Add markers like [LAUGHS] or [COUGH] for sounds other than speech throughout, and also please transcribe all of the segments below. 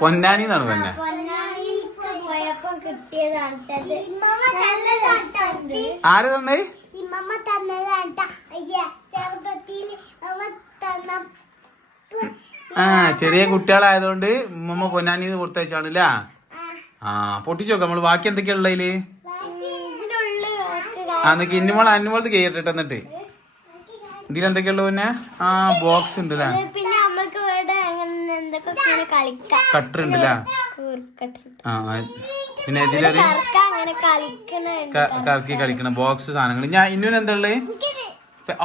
പൊന്നാനി എന്നാണ് പൊന്നെ ആര് തന്നേ? ആ ചെറിയ കുട്ടികളായതുകൊണ്ട് ഉമ്മമ്മ പൊന്നാനി കൊടുത്തയച്ചാണല്ലേ ആ. പൊട്ടിച്ചു നോക്കാം നമ്മൾ ബാക്കി എന്തൊക്കെയാ ഉള്ളതിൽ? ആ നിനക്ക് ഇന്നുമോൾ അന്നുമോളത് കേട്ടിട്ട് എന്നിട്ട്. ഇതിലെന്തൊക്കെയുള്ളു പിന്നെ? ആ ബോക്സ് ഉണ്ട് അല്ലേ കട്ടർ ഉണ്ട് അല്ലേ കൂർക്കട്ട് ആ ആ. പിന്നെ ഇതിലൊരു കറക്ക കളിക്കണ ബോക്സ് സാധനങ്ങൾ. ഞാൻ ഇന്നും എന്താ ഉള്ളത്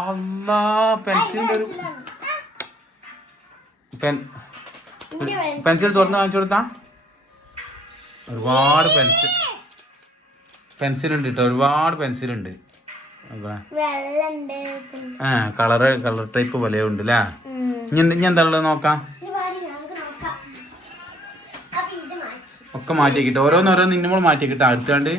അല്ലാ പെൻസിലിന്റെ ഒരു പെൻ പെൻസിൽ തുറന്ന് കാണിച്ചു കൊടുത്താ? ഒരുപാട് പെൻസിൽ പെൻസിൽ ഉണ്ട് കേട്ടോ ഒരുപാട് പെൻസിൽ ഉണ്ട്. ആ കളറ് കളർ ടൈപ്പ് പോലെ ഉണ്ട് അല്ലേ ഇനി എന്താ ഉള്ളത് നോക്കാം. ഒക്കെ മാറ്റിക്കിട്ട് ഓരോന്നോരോന്ന് ഇന്നുമ്പോൾ മാറ്റിക്കിട്ട് അടുത്താണ്ട്?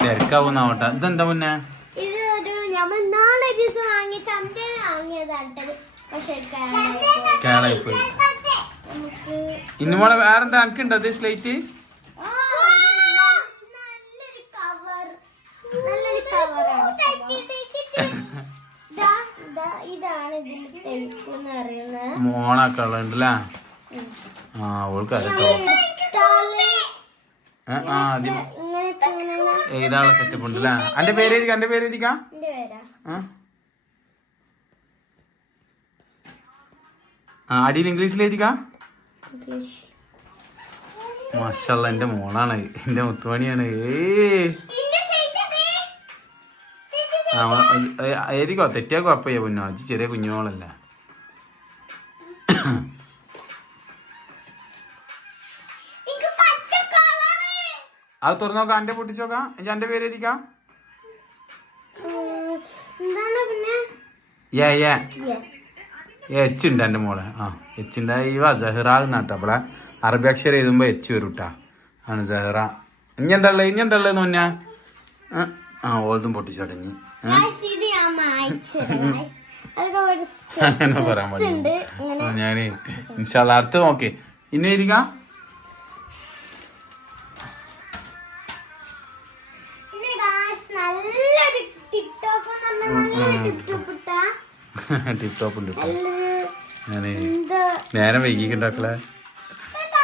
തിരക്കാവുന്നാവട്ടെ. ഇതെന്താ പിന്നെ? ഇത് ഒരു നമ്മൾ നാളെ ഒരു ദിവസം വാങ്ങിയ ചന്തയിൽ വാങ്ങിയതാട്ടത്. പക്ഷെ കേടായി കേടായി പോയി നമുക്ക് ഇന്നുമോളെ വേറെന്താ എനിക്കുണ്ടോ അത് സ്ലേറ്റ് ആ, [LAUGHS] ഇത് ആ ഓൾക്ക് അറിയട്ടോ ആ ആദ്യം എഴുതാനുള്ള സെറ്റപ്പ് ഉണ്ടല്ലേ അന്റെ പേര് എഴുതിക്കാം അന്റെ പേര് എഴുതിക്കാം? ആ അടിയിൽ ഇംഗ്ലീഷിൽ എഴുതിക്കാം? മാഷല്ല എന്റെ മോളാണ്. എന്റെ മുത്തുമണിയാണ്. ഏതിക്കോ തെറ്റിയാക്കോ അപ്പയ്യ പൊന്നോ. ചെറിയ കുഞ്ഞുമോളല്ല? അത് തുറന്നു നോക്കാം എന്റെ പൊട്ടിച്ച് നോക്കാം ഇജ്ജ് അന്റെ പേര് എഴുതിക്കാം. ഏ ഏ എച്ച് ഉണ്ട് എന്റെ മോളെ? ആ എച്ച് ഈ വാ ജഹ്റാഗ് എന്നാട്ടോ അവിടെ അറബി അക്ഷരം എഴുതുമ്പോൾ എച്ച് വരും കേട്ടാ ആണ് ജഹ്റ ഇനി എന്താ ഉള്ളത് ഇനി എന്താ ഉള്ളത് നോന്ന ആ ഓൾതും പൊട്ടിച്ചോട്ടെ ഇനി ഞാൻ. അതൊക്കെ ഒരു [LAUGHS] അങ്ങനെ പറയാൻ പറ്റും ഞാൻ ഇൻഷാല്ല അടുത്ത് നോക്കേ. ഇനി എഴുതിക്കാം. [LAUGHS] ടിപ് ടോപ്പ് ഉണ്ട് എന്താ? നേരം വൈകിട്ടുണ്ടാക്കളെ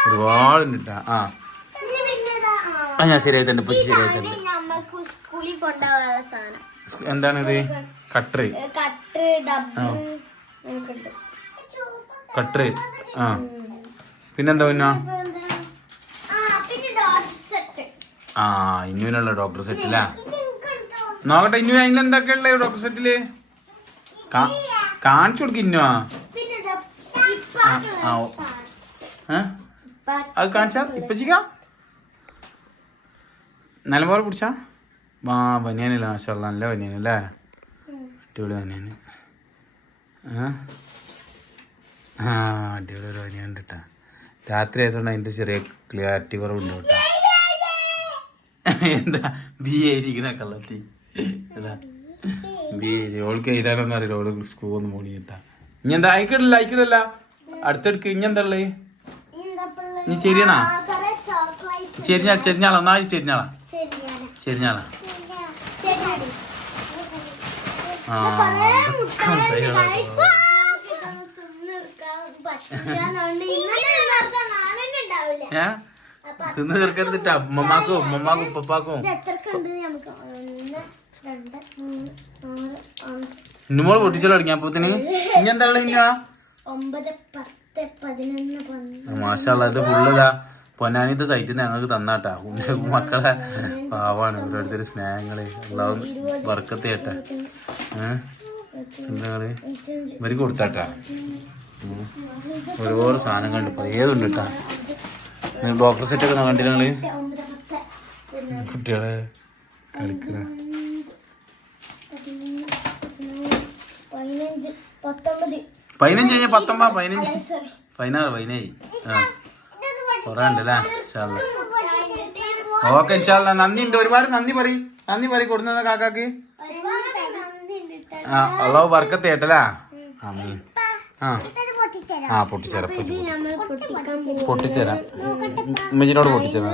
ഒരുപാട് ഉണ്ട് കേട്ടാ ആ. ആ. ഞാൻ ശരിയായി തന്നെ പൊച്ചി ശരിയായി തന്നെ എന്താണിത്? കട്ടർ കട്ടറ് ആ. പിന്നെന്താ പിന്നെ? ആ ഇന്നുവിനുള്ള ഡോക്ടർ സെറ്റ് അല്ലേ നോക്കട്ടെ ഇന്നു ഉള്ളത് ഡോക്ടർ സെറ്റിൽ? കാണിച്ചു കൊടുക്ക ഇന്നുവാ പിന്നെ ഇതാ, ആ, അത് കാണിച്ചാ? ഇപ്പൊ ചെയ്യാം നല്ല പോലെ പിടിച്ചാ? വാ ബനിയാനില്ല മാഷാ നല്ല ബനിയൻ അല്ലേ? അടിപൊളി വനിയാന് ആ അടിപൊളി ഒരു വനിയാണ് കേട്ടാ രാത്രി ആയതുകൊണ്ട് അതിന്റെ ചെറിയ ക്ലിയാരിറ്റി കുറവുണ്ട് കേട്ടാ. എന്താ? ബി ആയിരിക്കണ കള്ളത്തി. അതാ. ബി എഴുതി ഓൾക്ക് എഴുതാനൊന്നും അറിയില്ല ഓൾ സ്കൂൾ ഒന്ന് മോണി കേട്ടാ ഇനി എന്താ അയക്കിടില്ല അയക്കിടില്ല അടുത്തെടുക്ക് ഇനി എന്താ ഉള്ളത് എന്താ പിള്ളേ? നീ ചെരിയണാ ചെരിഞ്ഞാൾ ചെരിഞ്ഞാളാ ഒന്നാഴി ചെരിഞ്ഞാളാ. ചെരിഞ്ഞാളാ. ആ. ഏ തിന്ന് തീർക്കരുതിട്ട ഉമ്മമാക്കും ഉമ്മമാക്കും ഉപ്പപ്പാക്കും. ഇന്നുമോൾ എത്രക്ക് അടിക്കാൻ പോത്തിന് തുടങ്ങി അപ്പത്തിന് ഇനി എന്താ ഉള്ളത് ഇന്ന ഒമ്പത് പത്ത് പതിനൊന്ന് പന്ത്രണ്ട്. മാഷാള്ള ഇത് ഫുള്ളതാ. പൊന്നാനിത്തെ സൈറ്റിൽ നിന്ന് ഞങ്ങൾക്ക് തന്നാട്ടാ. മക്കളെ പാവാണ്. ഓരോരുത്തർ സ്നേഹങ്ങൾ. എല്ലാം വർക്കത്തെ കേട്ടെ. എന്താ പറയുക ഇവർക്ക് കൊടുത്താട്ടാ. ഒരുപാട് സാധനങ്ങളുണ്ട്. ഇപ്പൊ ഏതുണ്ട് കേട്ടാ. ഡോക്ടർ സെറ്റ് ഒക്കെ പിന്നെ കുട്ടികളെ കളിക്കണ. പതിനഞ്ച് കഴിഞ്ഞ പത്തൊമ്പത്? പതിനഞ്ച്? പതിനാറ് പതിനേഴ്. ആ. കൊറേ ഉണ്ടല്ലേ? ഇൻഷാല്ലാ ഓക്കെ ഇൻഷാല്ല നന്ദി ഉണ്ട്. ഒരുപാട് നന്ദി പറയും. നന്ദി പറയും കൊടുക്കുന്ന കാക്കാക്ക്. ആ അള്ളാഹു വർക്കത്ത് ആ. ആമീൻ ആ പൊട്ടിച്ചേരാം പൊട്ടിച്ചേരാം പൊട്ടിച്ചേരാം ഉമ്മച്ചിനോട് പൊട്ടിച്ചേരാ